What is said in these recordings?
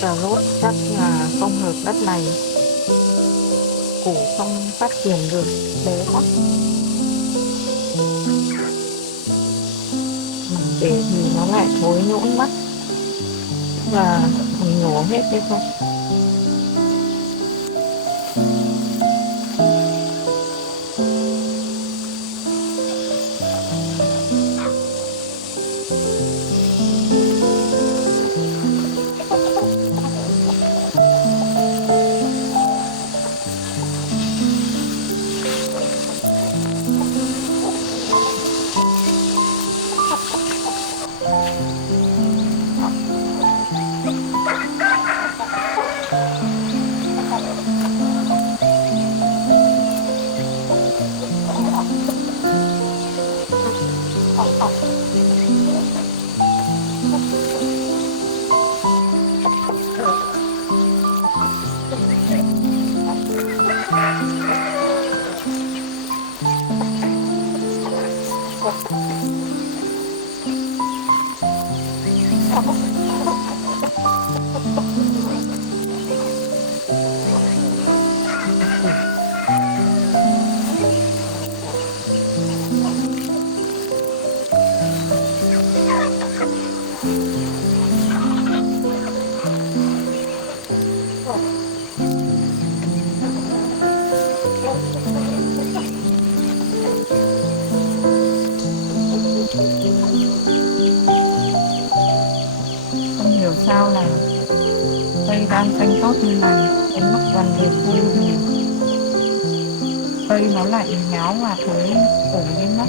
Cà rốt chắc là không hợp đất này, củ không phát triển được, bé quá. Để thì nó lại thối nhũn mất và mình nhổ hết đi không. Không hiểu sao là cây đang xanh tốt như này, đến lúc gần về thu thì cây nó lại héo và thối củ đi mất.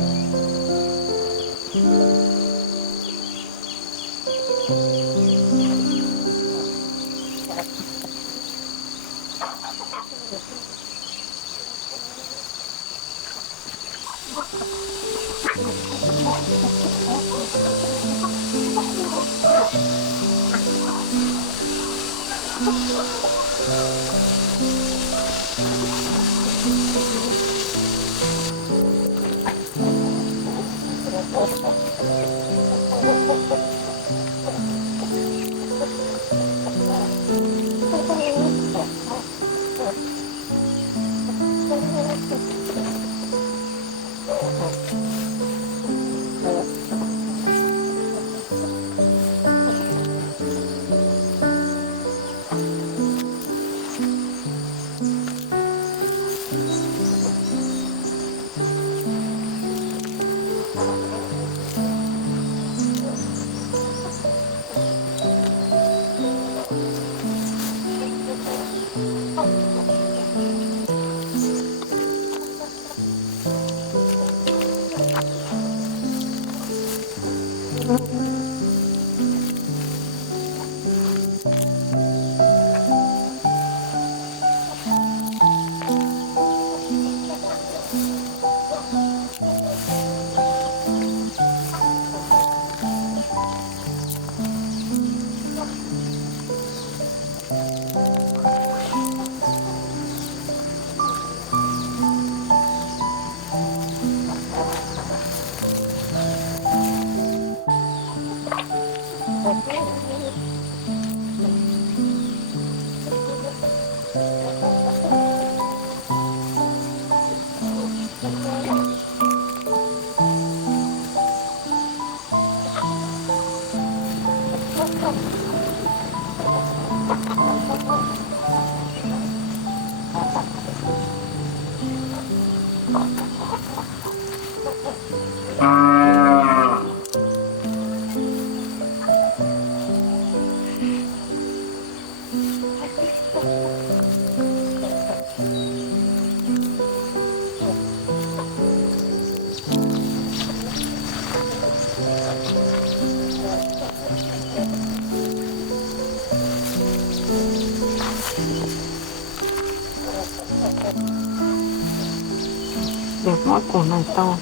Để mỗi củ này to.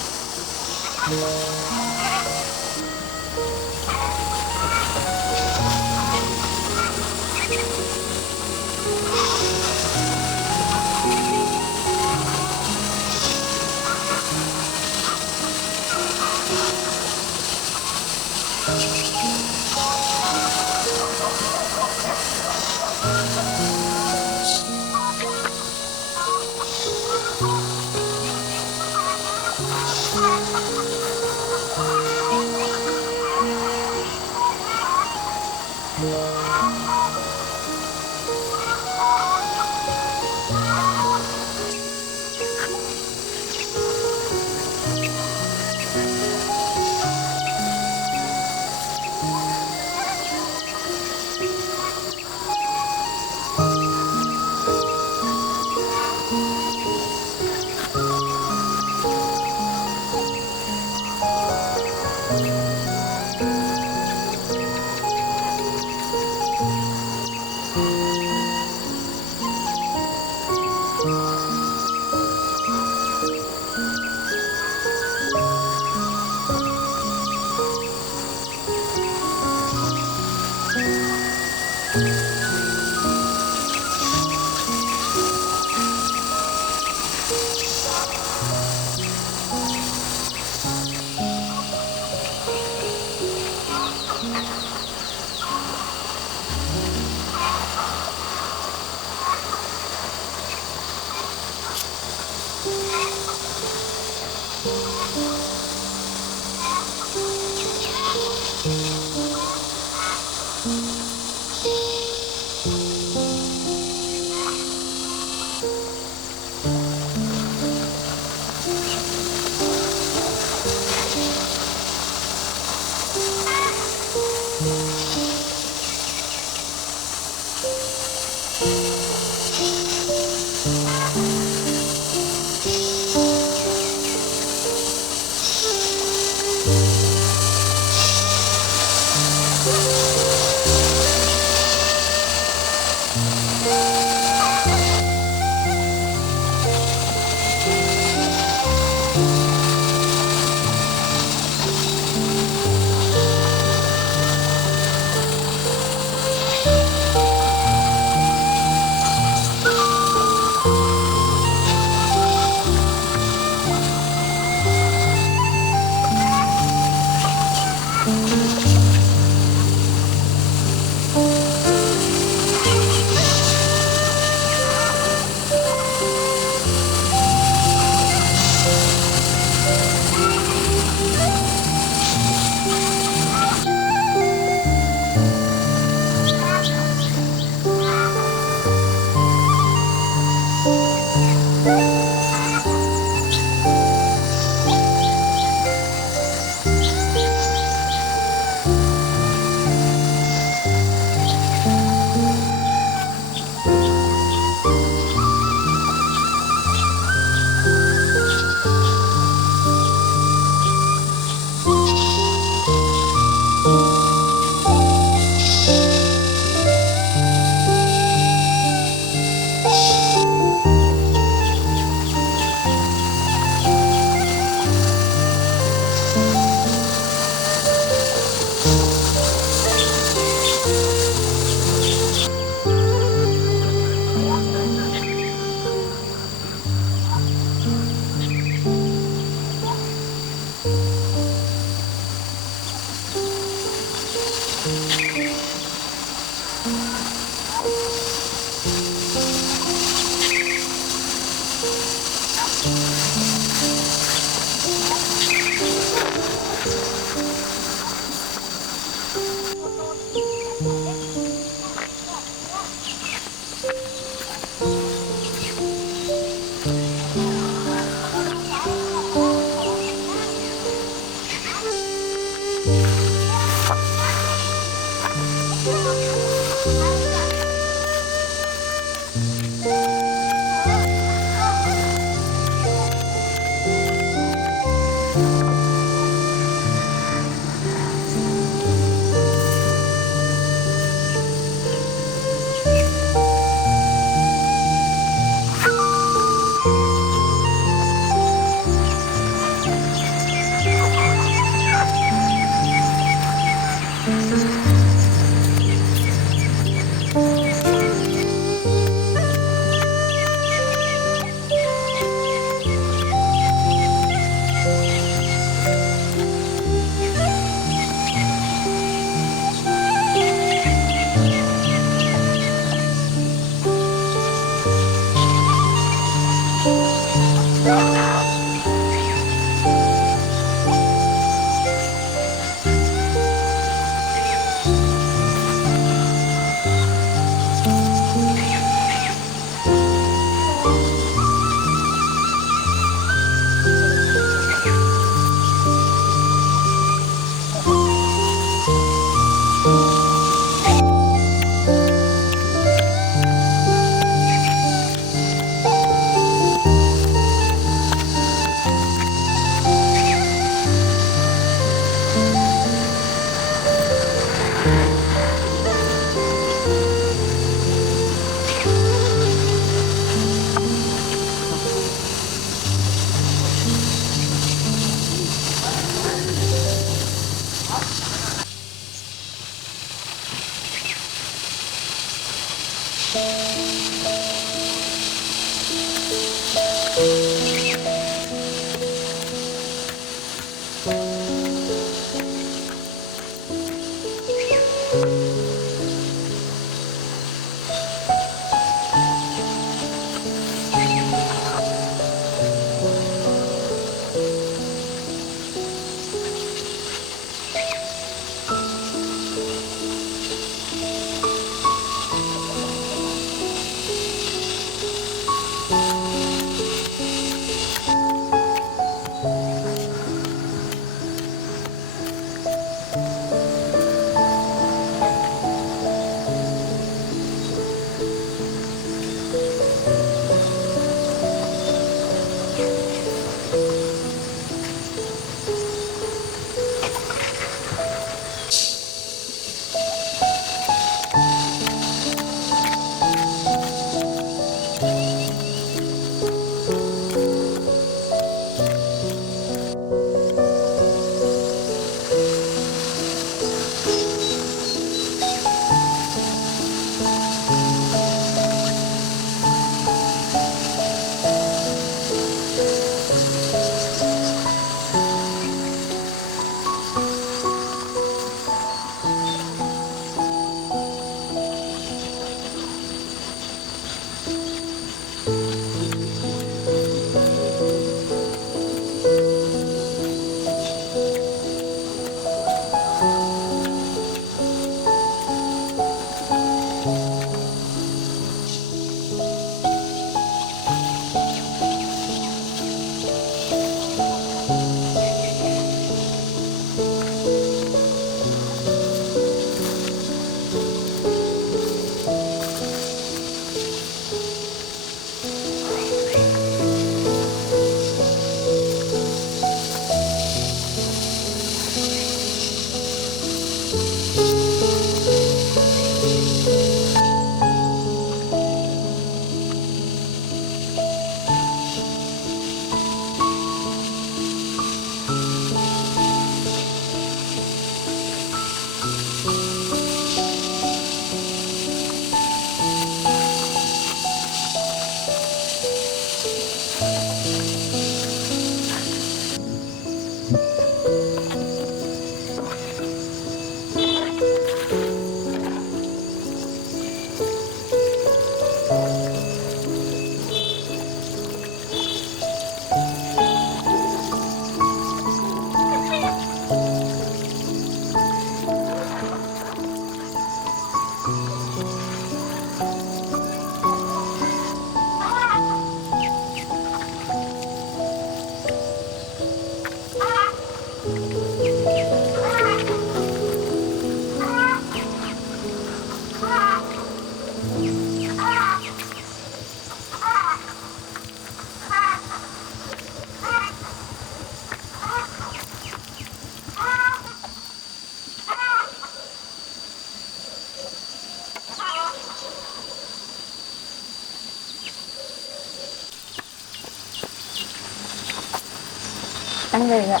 Anh về ạ.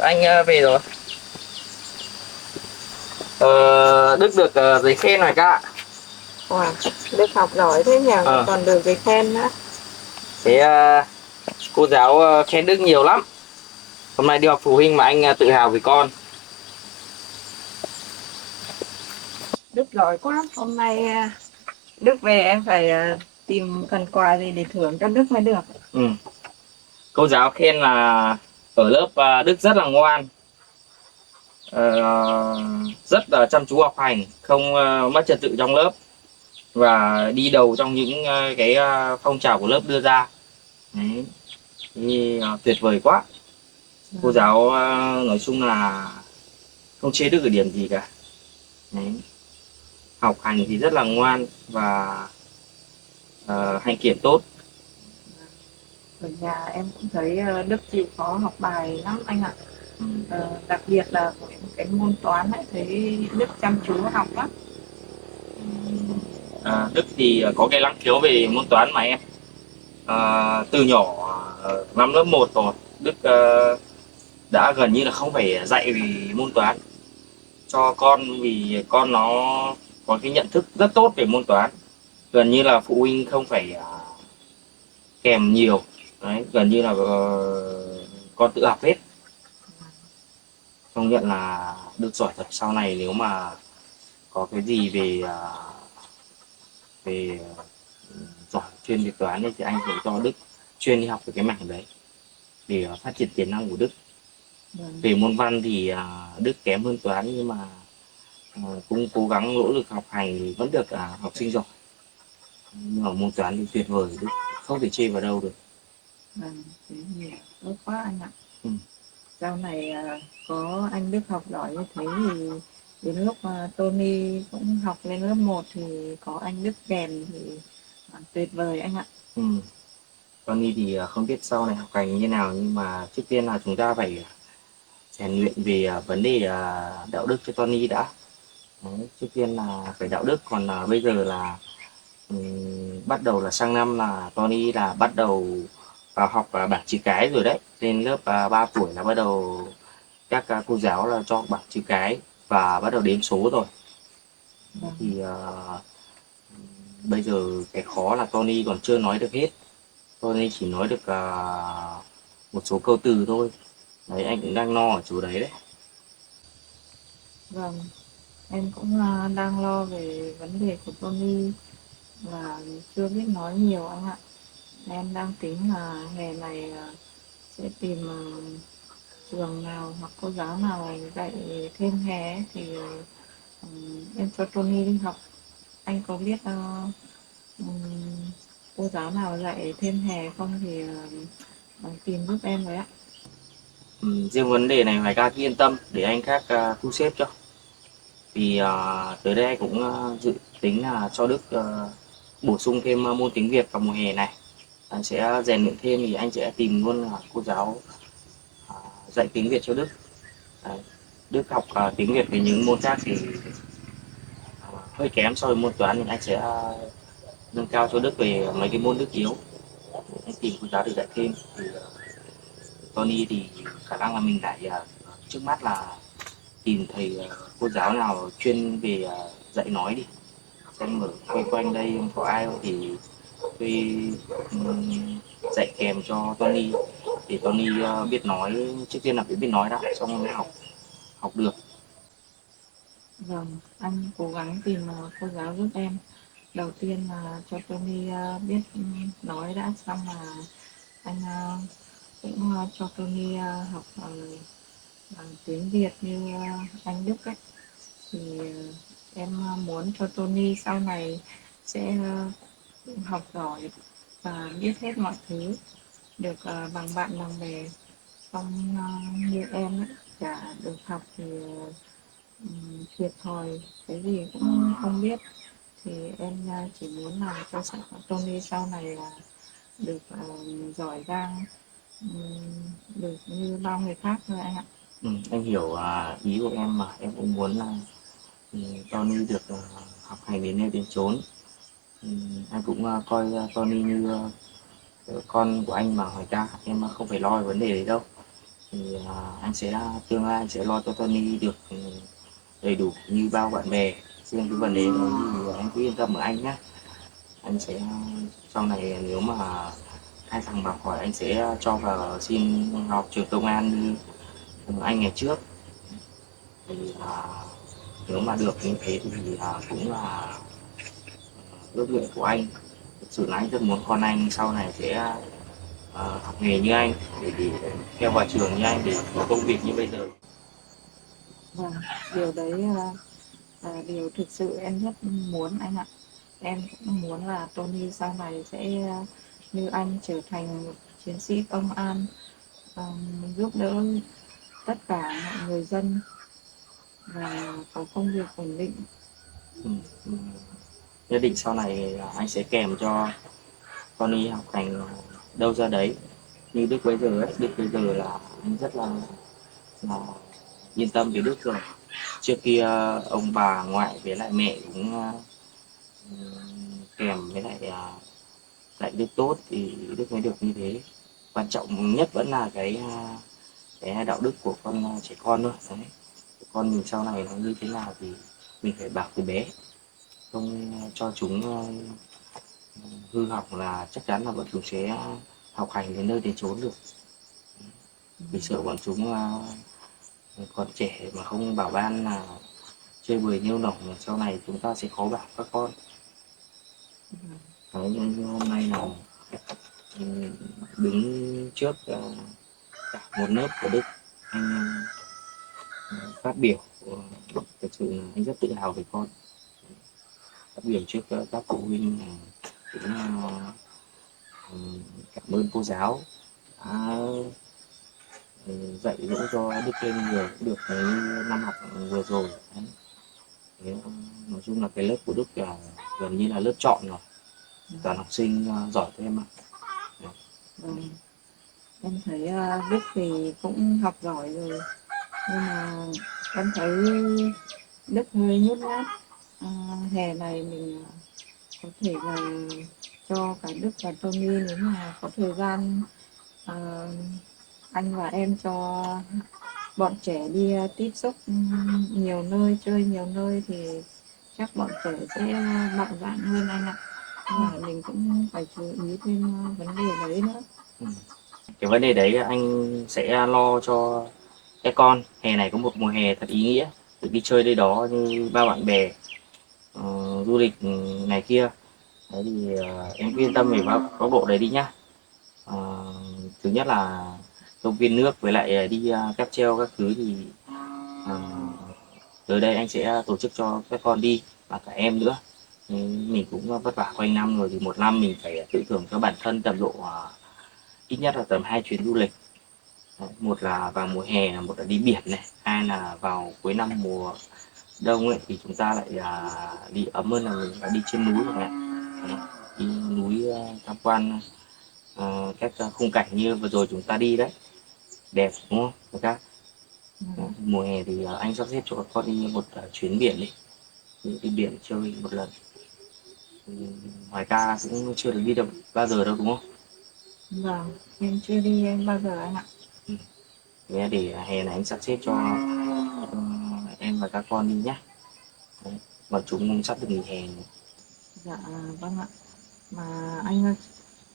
Anh về rồi. Đức được giấy khen này các ạ. Wow, được học giỏi thế nhỉ, Ờ, còn được giấy khen nữa. thế cô giáo khen Đức nhiều lắm. Hôm nay đi họp phụ huynh mà anh tự hào vì con. Đức giỏi quá. Hôm nay Đức về em phải tìm phần quà gì để thưởng cho Đức mới được. Ừ. Cô giáo khen là ở lớp Đức rất là ngoan, ờ, rất là chăm chú học hành, không mất trật tự trong lớp và đi đầu trong những cái phong trào của lớp đưa ra. Đấy. Thì, tuyệt vời quá. Cô Vâng. giáo nói chung là không chê Đức ở điểm gì cả. Đấy. Học hành thì rất là ngoan và hành kiểm tốt. Ở nhà em cũng thấy Đức chịu khó học bài lắm anh ạ. Ừ. Đặc biệt là cái môn toán ấy, thấy Đức chăm chú học lắm. Đức thì có cái năng khiếu về môn toán mà em. Từ nhỏ năm lớp một rồi Đức đã gần như là không phải dạy về môn toán cho con vì con nó có cái nhận thức rất tốt về môn toán, gần như là phụ huynh không phải kèm nhiều. Đấy, gần như là con tự học hết. Công nhận là Đức giỏi thật. Sau này nếu mà có cái gì về về giỏi chuyên về toán thì anh sẽ cho Đức chuyên đi học về cái mảng đấy để phát triển tiềm năng của Đức. Vâng. Về môn văn thì Đức kém hơn toán nhưng mà cũng cố gắng nỗ lực học hành thì vẫn được học sinh giỏi. Nhưng mà môn toán thì tuyệt vời, Đức không thể chê vào đâu được. Vâng, thế thì tốt quá anh ạ. Ừ. Sau này có anh Đức học giỏi như thế thì đến lúc mà Tony cũng học lên lớp 1 thì có anh Đức kèm thì tuyệt vời anh ạ. Ừ. Tony thì không biết sau này học hành như nào nhưng mà trước tiên là chúng ta phải rèn luyện về vấn đề đạo đức cho Tony đã. Đấy, trước tiên là phải đạo đức, còn bây giờ là bắt đầu là sang năm là Tony là bắt đầu vào học bảng chữ cái rồi đấy. Lên lớp 3 tuổi là bắt đầu các cô giáo là cho bảng chữ cái và bắt đầu đếm số rồi. Vâng. Thì bây giờ cái khó là Tony còn chưa nói được hết. Tony chỉ nói được một số câu từ thôi. Đấy, anh cũng đang lo ở chỗ đấy đấy. Vâng, em cũng đang lo về vấn đề của Tony là chưa biết nói nhiều anh ạ. Em đang tính là hè này sẽ tìm trường nào hoặc cô giáo nào dạy thêm hè ấy, thì em cho Tony đi học. Anh có biết ừm, cô giáo nào dạy thêm hè không thì tìm giúp em với ạ. Riêng vấn đề này Hoài Ca cứ yên tâm để anh khác thu xếp cho. Vì tới đây anh cũng dự tính là cho Đức bổ sung thêm môn tiếng Việt vào mùa hè này. Anh sẽ rèn luyện thêm thì anh sẽ tìm luôn là cô giáo à, dạy tiếng Việt cho Đức. Đấy. Đức học tiếng Việt về những môn khác thì hơi kém so với môn toán thì anh sẽ nâng cao cho Đức về mấy cái môn Đức yếu. Anh tìm cô giáo để dạy thêm thì Tony thì khả năng là mình phải trước mắt là tìm thầy cô giáo nào chuyên về dạy nói đi, xem ở quanh quanh đây có ai không thì tôi dạy kèm cho Tony để Tony biết nói. Trước tiên là phải biết nói đã xong mới học học được. Vâng, anh cố gắng tìm cô giáo giúp em. Đầu tiên là cho Tony biết nói đã, xong là anh cũng cho Tony học bằng tiếng Việt như anh Đức ấy. Thì em muốn cho Tony sau này sẽ học giỏi và biết hết mọi thứ, được bằng bạn bằng bè, không như em ấy, chả được học thì thiệt thòi, cái gì cũng không biết. Thì em chỉ muốn làm cho Tony sau này là được giỏi giang, được như bao người khác thôi anh ạ. Anh hiểu ý của em mà em cũng muốn là Tony được học hành đến nơi đến chốn. Anh cũng coi Tony như con của anh mà hỏi ra, em không phải lo về vấn đề đấy đâu. thì anh sẽ tương lai anh sẽ lo cho Tony được đầy đủ như bao bạn bè. Riêng cái vấn đề đấy thì anh cứ yên tâm ở anh nhé. Anh sẽ sau này nếu mà hai thằng học hỏi anh sẽ cho vào xin học trường công an như anh ngày trước. Thì nếu mà được như thế thì cũng là ước nguyện của anh. Thực sự là anh rất muốn con anh sau này sẽ học nghề như anh để theo vào trường như anh để có công việc như bây giờ. Vâng, điều đấy là điều thực sự em rất muốn anh ạ. Em cũng muốn là Tony sau này sẽ như anh trở thành một chiến sĩ công an, giúp đỡ tất cả mọi người dân và có công việc ổn định. Ừ. Ừ. Nhất định sau này anh sẽ kèm cho Tony học hành đâu ra đấy như Đức bây giờ ấy. Đức bây giờ là anh rất là yên tâm về Đức rồi. Trước kia ông bà ngoại với lại mẹ cũng kèm với lại dạy Đức tốt thì Đức mới được như thế. Quan trọng nhất vẫn là cái đạo đức của con trẻ con thôi. Đấy. Con mình sau này nó như thế nào thì mình phải bảo từ bé, không cho chúng hư hỏng là chắc chắn là bọn chúng sẽ học hành đến nơi đến chốn được. Vì sợ bọn chúng còn trẻ mà không bảo ban là chơi bời nhiêu nồng sau này chúng ta sẽ khó bảo các con. Đấy, nhưng hôm nay là đứng trước cả một lớp của Đức, anh phát biểu thực sự là anh rất tự hào về con. Phát biểu trước các phụ huynh cũng cảm ơn cô giáo đã dạy dỗ cho Đức lên nhiều cũng được cái năm học vừa rồi. Đấy. Thế, nói chung là cái lớp của Đức là gần như là lớp chọn rồi, toàn học sinh giỏi thôi em ạ. Vâng. Em thấy Đức thì cũng học giỏi rồi, nhưng mà em thấy Đức hơi nhút nhát. Hè này mình có thể là cho cả Đức và Tony, nếu mà có thời gian, à, anh và em cho bọn trẻ đi tiếp xúc nhiều nơi, chơi nhiều nơi thì chắc bọn trẻ sẽ mạnh dạn hơn anh ạ. Nhưng mà mình cũng phải chú ý thêm vấn đề đấy nữa. Ừ. Cái vấn đề đấy anh sẽ lo cho các con. Hè này có một mùa hè thật ý nghĩa được đi chơi đây đó như ba bạn bè, ờ, du lịch này kia. Đấy thì em yên tâm về góc độ đấy đi nhá. Ờ, thứ nhất là công viên nước với lại đi cáp treo các thứ thì ờ, tới đây anh sẽ tổ chức cho các con đi và cả em nữa. Mình cũng vất vả quanh năm rồi thì một năm mình phải tự thưởng cho bản thân tầm độ ít nhất là tầm 2 chuyến du lịch. Đấy, một là vào mùa hè là một là đi biển này, hai là vào cuối năm mùa đông ấy thì chúng ta lại đi ấm hơn là mình phải đi trên núi chẳng hạn. Đi núi tham quan các khung cảnh như vừa rồi chúng ta đi đấy, đẹp đúng không các bác? Mùa hè thì anh sắp xếp cho các con đi một chuyến biển đi biển chơi một lần. Ngoài ca cũng chưa được đi được bao giờ đâu đúng không? Vâng, em chưa đi em bao giờ anh ạ. Ừ. Thế để hè này anh sắp xếp cho em và các con đi nhé. Đấy. Bọn chúng sắp được nghỉ hè. Dạ vâng ạ. Mà anh ơi,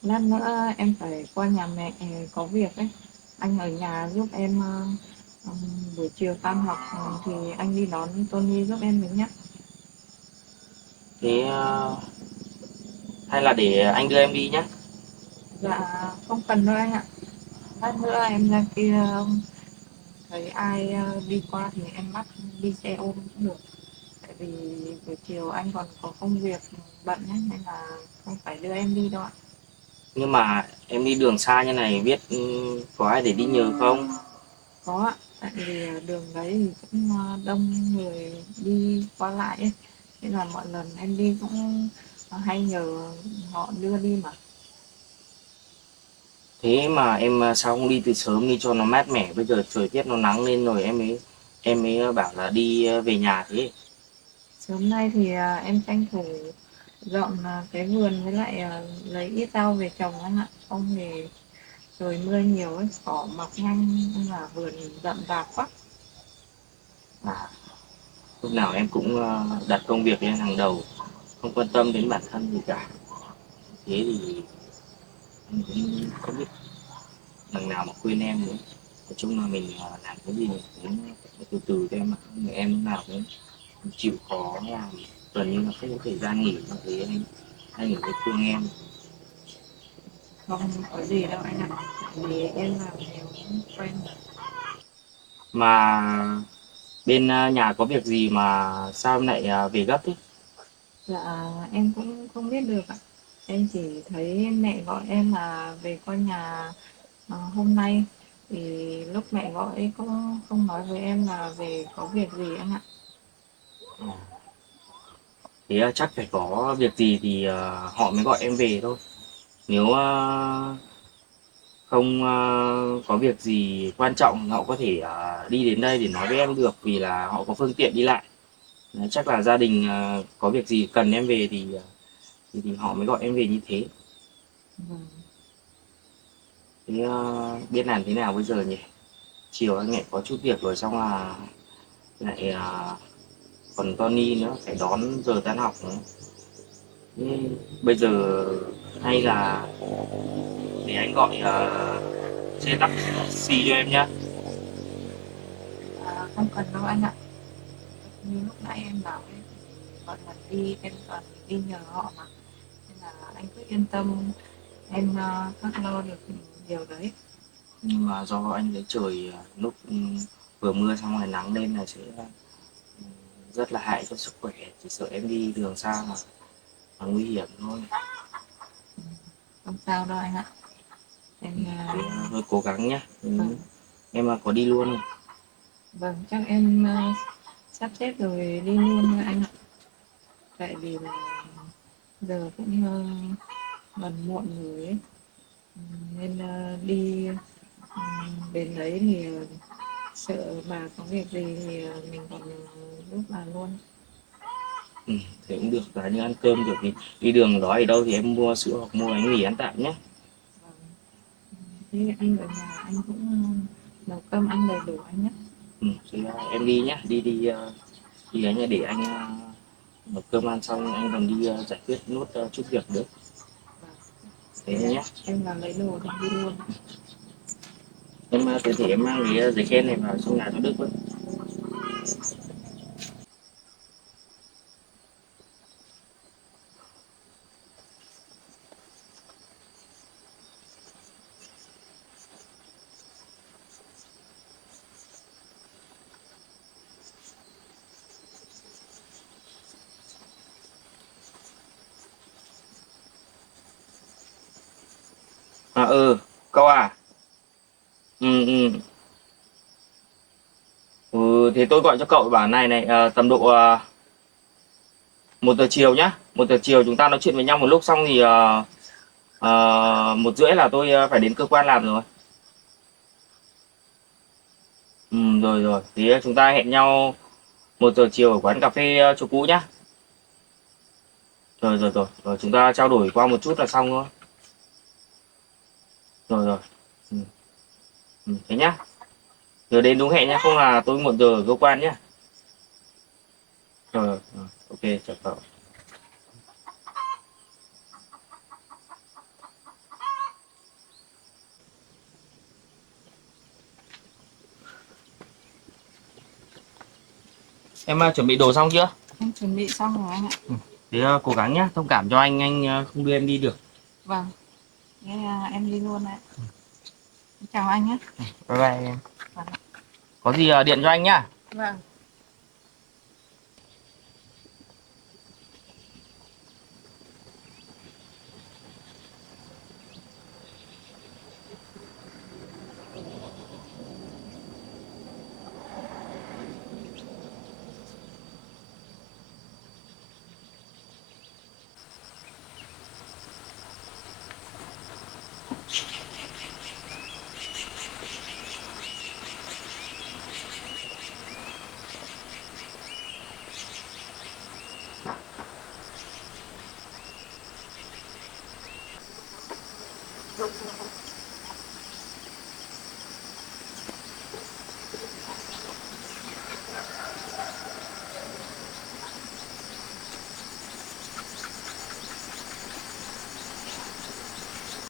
lát nữa em phải qua nhà mẹ có việc ấy. Anh ở nhà giúp em, buổi chiều tan học thì anh đi đón Tony giúp em với nhé. Thế hay là để anh đưa em đi nhé. Dạ không cần đâu anh ạ. Lát nữa em ra kia thấy ai đi qua thì em bắt đi xe ôm cũng được. Tại vì buổi chiều anh còn có công việc bận ấy, nên là không phải đưa em đi đâu ạ. Nhưng mà em đi đường xa như này biết có ai để đi nhờ không? Có ạ, tại vì đường đấy thì cũng đông người đi qua lại ấy. Nên là mọi lần em đi cũng hay nhờ họ đưa đi mà. Thế mà em sao không đi từ sớm đi cho nó mát mẻ, bây giờ thời tiết nó nắng lên rồi em mới bảo là đi về nhà thế. Sớm nay thì em tranh thủ dọn cái vườn với lại lấy ít rau về trồng anh ạ. Không thì trời mưa nhiều ấy, cỏ mọc nhanh nên là vườn rậm rạp quá. À, lúc nào em cũng đặt công việc lên hàng đầu, không quan tâm đến bản thân gì cả. Thế thì em cũng không biết đằng nào mà khuyên em nữa. Nói chung là mình làm cái gì mình cũng phải từ từ cho em ạ. Người em lúc nào cũng chịu khó làm, gần như là không có thời gian nghỉ mà thấy anh ở cái phương em. Không có gì đâu anh ạ, tại vì em làm nhiều cũng quen rồi. Mà bên nhà có việc gì mà sao em lại về gấp thế? Dạ em cũng không biết được ạ. Em chỉ thấy mẹ gọi em là về coi nhà hôm nay, thì lúc mẹ gọi cũng không nói với em là về có việc gì anh ạ. Ờ, thế chắc phải có việc gì thì họ mới gọi em về thôi. Nếu không có việc gì quan trọng họ có thể đi đến đây để nói với em được, vì là họ có phương tiện đi lại. Đấy, chắc là gia đình có việc gì cần em về thì thì họ mới gọi em về như thế. Vâng. Thế biết làm thế nào bây giờ nhỉ? Chiều anh lại có chút việc rồi, xong là lại còn Tony nữa phải đón giờ tan học nữa. Thế bây giờ hay là để anh gọi xe taxi cho em nhá. Không cần đâu anh ạ. Như lúc nãy em bảo ấy, thì mọi lần đi em toàn đi nhờ họ mà. Nên là anh cứ yên tâm, em khắc lo được điều đấy. Nhưng mà do anh thấy trời lúc vừa mưa xong rồi nắng lên là sẽ rất là hại cho sức khỏe, chỉ sợ em đi đường xa mà nguy hiểm thôi. Không sao đâu anh ạ. Em Thế thôi cố gắng nhá. vâng, Em có đi luôn không? vâng chắc em sắp xếp rồi đi luôn thôi anh ạ. Tại vì là giờ cũng gần muộn rồi ấy. Nên đi đến đấy thì sợ bà có việc gì thì mình còn giúp bà luôn. Ừ, thế cũng được, giá như ăn cơm được thì đi đường đói ở đâu thì em mua sữa hoặc mua bánh mì ăn tạm nhé. Vâng. Thế anh ở nhà anh cũng nấu cơm ăn đầy đủ anh nhé. Ừ, thế em đi nhé, đi đi đi ấy nhá, để anh nấu cơm ăn xong anh còn đi giải quyết nốt chút việc nữa. Vâng. Thế Thế nhé. em vào lấy đồ thì đi luôn. Em từ thể em mang cái giấy khen này vào trong nhà cho Đức với. Cậu à. Ừ. Ừ, thế tôi gọi cho cậu bảo này này, tầm độ 1 giờ chiều nhá. 1 giờ chiều chúng ta nói chuyện với nhau một lúc xong thì 1 rưỡi là tôi phải đến cơ quan làm rồi. Ừ, rồi. Thế chúng ta hẹn nhau 1 giờ chiều ở quán cà phê chỗ cũ nhá. Rồi, chúng ta trao đổi qua một chút là xong thôi. Rồi. Ừ, thế nhá. Giờ đến đúng hẹn nhá, không là tôi 1 giờ ở cơ quan nhá. Rồi, ok, chào cậu. Em chuẩn bị đồ xong chưa? Em chuẩn bị xong rồi anh ạ. Thế cố gắng nhá, thông cảm cho anh không đưa em đi được. Vâng, thế em đi luôn ạ. Chào anh nhé. Bye bye em. Vâng. Có gì điện cho anh nhá. Vâng.